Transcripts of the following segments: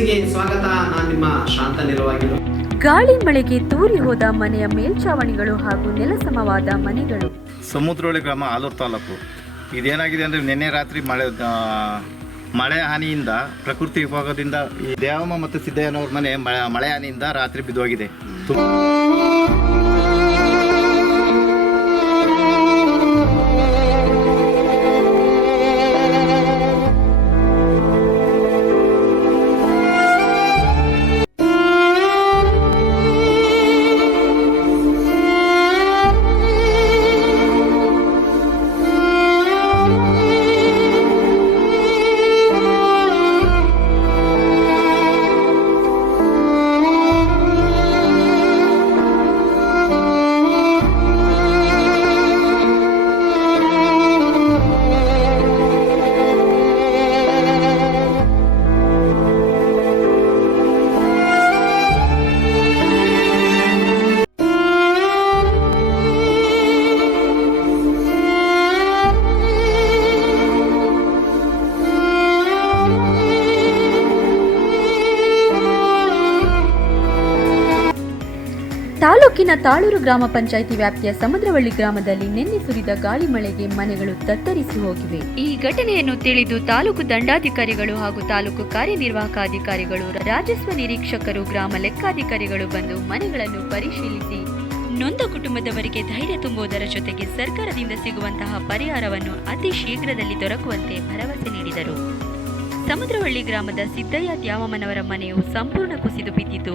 ನ್ಯೂಸ್ಗೆ ಸ್ವಾಗತ. ನಾನು ನಿಮ್ಮ ಶಾಂತ ನಿಲುವಾಗಿರು. ಗಾಳಿ ಮಳೆಗೆ ತೂರಿ ಹೋದ ಮನೆಯ ಮೇಲ್ಛಾವಣಿಗಳು ಹಾಗೂ ನೆಲಸಮವಾದ ಮನೆಗಳು. ಸಮುದ್ರಹೊಳೆ ಗ್ರಾಮ, ಆಲೂರು ತಾಲೂಕು. ಇದೇನಾಗಿದೆ ಅಂದರೆ ನಿನ್ನೆ ರಾತ್ರಿ ಮಳೆ ಹಾನಿಯಿಂದ, ಪ್ರಕೃತಿ ವಿಭಾಗದಿಂದ ಈ ದೇವಮ್ಮ ಮತ್ತು ಸಿದ್ದಯ್ಯನವ್ರ ಮನೆ ಮಳೆ ಹಾನಿಯಿಂದ ರಾತ್ರಿ ಬಿದ್ದೋಗಿದೆ. ತಾಲೂಕಿನ ತಾಳೂರು ಗ್ರಾಮ ಪಂಚಾಯಿತಿ ವ್ಯಾಪ್ತಿಯ ಸಮುದ್ರವಳ್ಳಿ ಗ್ರಾಮದಲ್ಲಿ ನಿನ್ನೆ ಸುರಿದ ಗಾಳಿ ಮಳೆಗೆ ಮನೆಗಳು ತತ್ತರಿಸಿ ಹೋಗಿವೆ. ಈ ಘಟನೆಯನ್ನು ತಿಳಿದು ತಾಲೂಕು ದಂಡಾಧಿಕಾರಿಗಳು ಹಾಗೂ ತಾಲೂಕು ಕಾರ್ಯನಿರ್ವಾಹಕ ಅಧಿಕಾರಿಗಳು, ರಾಜಸ್ವ ನಿರೀಕ್ಷಕರು, ಗ್ರಾಮ ಲೆಕ್ಕಾಧಿಕಾರಿಗಳು ಬಂದು ಮನೆಗಳನ್ನು ಪರಿಶೀಲಿಸಿ ನೊಂದ ಕುಟುಂಬದವರಿಗೆ ಧೈರ್ಯ ತುಂಬುವುದರ ಜೊತೆಗೆ ಸರ್ಕಾರದಿಂದ ಸಿಗುವಂತಹ ಪರಿಹಾರವನ್ನು ಅತಿ ಶೀಘ್ರದಲ್ಲಿ ದೊರಕುವಂತೆ ಭರವಸೆ ನೀಡಿದರು. ಸಮುದ್ರವಳ್ಳಿ ಗ್ರಾಮದ ಸಿದ್ದಯ್ಯ ದ್ಯಾವಮ್ಮನವರ ಮನೆಯು ಸಂಪೂರ್ಣ ಕುಸಿದು ಬಿದ್ದಿದ್ದು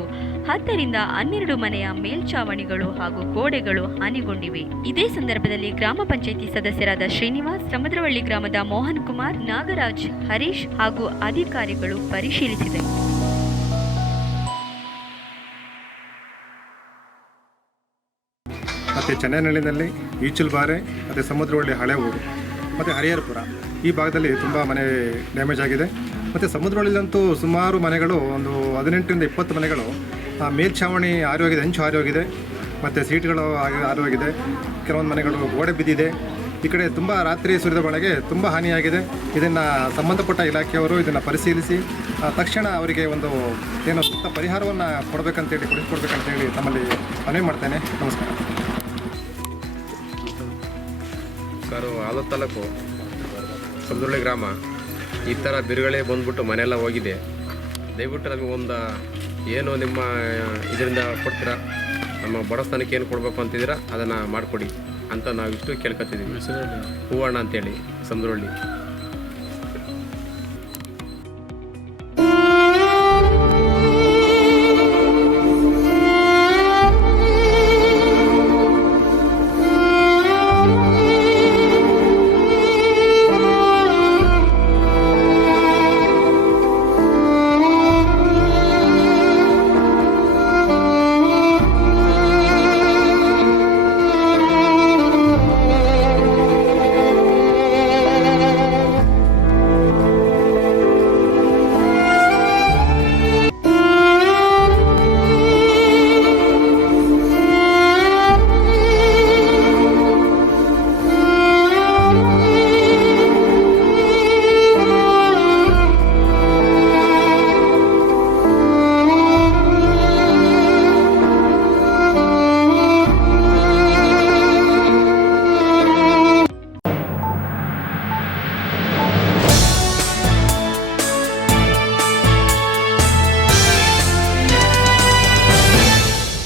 10 ರಿಂದ 12 ಮನೆಯ ಮೇಲ್ಛಾವಣಿಗಳು ಹಾಗೂ ಗೋಡೆಗಳು ಹಾನಿಗೊಂಡಿವೆ. ಇದೇ ಸಂದರ್ಭದಲ್ಲಿ ಗ್ರಾಮ ಪಂಚಾಯಿತಿ ಸದಸ್ಯರಾದ ಶ್ರೀನಿವಾಸ್, ಸಮುದ್ರವಳ್ಳಿ ಗ್ರಾಮದ ಮೋಹನ್ ಕುಮಾರ್, ನಾಗರಾಜ್, ಹರೀಶ್ ಹಾಗೂ ಅಧಿಕಾರಿಗಳು ಪರಿಶೀಲಿಸಿದರು. ಮತ್ತು ಚೆನ್ನೈನಹಳ್ಳಿನಲ್ಲಿ ಈಚಲ್ಬಾರೆ ಮತ್ತು ಸಮುದ್ರವಳ್ಳಿ ಹಳೆ ಊರು ಮತ್ತು ಹರಿಹರಪುರ ಈ ಭಾಗದಲ್ಲಿ ತುಂಬ ಮನೆ ಡ್ಯಾಮೇಜ್ ಆಗಿದೆ. ಮತ್ತು ಸಮುದ್ರವಳ್ಳಿಲಂತೂ ಸುಮಾರು ಮನೆಗಳು, ಒಂದು 18 ರಿಂದ 20 ಮನೆಗಳು ಮೇಲ್ಛಾವಣಿ ಹಾರಿಹೋಗಿದೆ, ಅಂಚು ಹಾರಿಹೋಗಿದೆ. ಮತ್ತು ಸೀಟ್ಗಳು ಹಾರಿಹೋಗಿದೆ. ಕೆಲವೊಂದು ಮನೆಗಳು ಗೋಡೆ ಬಿದ್ದಿದೆ. ಈ ಕಡೆ ತುಂಬ ರಾತ್ರಿ ಸುರಿದ ಮಳೆಗೆ ತುಂಬ ಹಾನಿಯಾಗಿದೆ. ಇದನ್ನು ಸಂಬಂಧಪಟ್ಟ ಇಲಾಖೆಯವರು ಇದನ್ನು ಪರಿಶೀಲಿಸಿ ತಕ್ಷಣ ಅವರಿಗೆ ಒಂದು ಸೂಕ್ತ ಪರಿಹಾರವನ್ನು ಕೊಡಿಸ್ಕೊಡ್ಬೇಕಂತೇಳಿ ತಮ್ಮಲ್ಲಿ ಮನವಿ ಮಾಡ್ತೇನೆ. ನಮಸ್ಕಾರ. ಆಲೂರು ತಾಲೂಕು ಸಮುದ್ರಹೊಳೆ ಗ್ರಾಮ ಈ ಥರ ಬಿರುಗಳೇ ಬಂದ್ಬಿಟ್ಟು ಮನೆಯೆಲ್ಲ ಹೋಗಿದೆ. ದಯವಿಟ್ಟು ನಮಗೊಂದು ಏನು ನಿಮ್ಮ ಇದರಿಂದ ಕೊಡ್ತೀರಾ, ನಮ್ಮ ಬಡಸ್ಥಾನಕ್ಕೆ ಏನು ಕೊಡಬೇಕು ಅಂತಿದ್ದೀರಾ ಅದನ್ನು ಮಾಡಿಕೊಡಿ ಅಂತ ನಾವು ಇಷ್ಟು ಕೇಳ್ಕೊತಿದ್ದೀವಿ. ಹೂವಣ್ಣ ಅಂತೇಳಿ, ಸಮುದ್ರಹೊಳ್ಳಿ.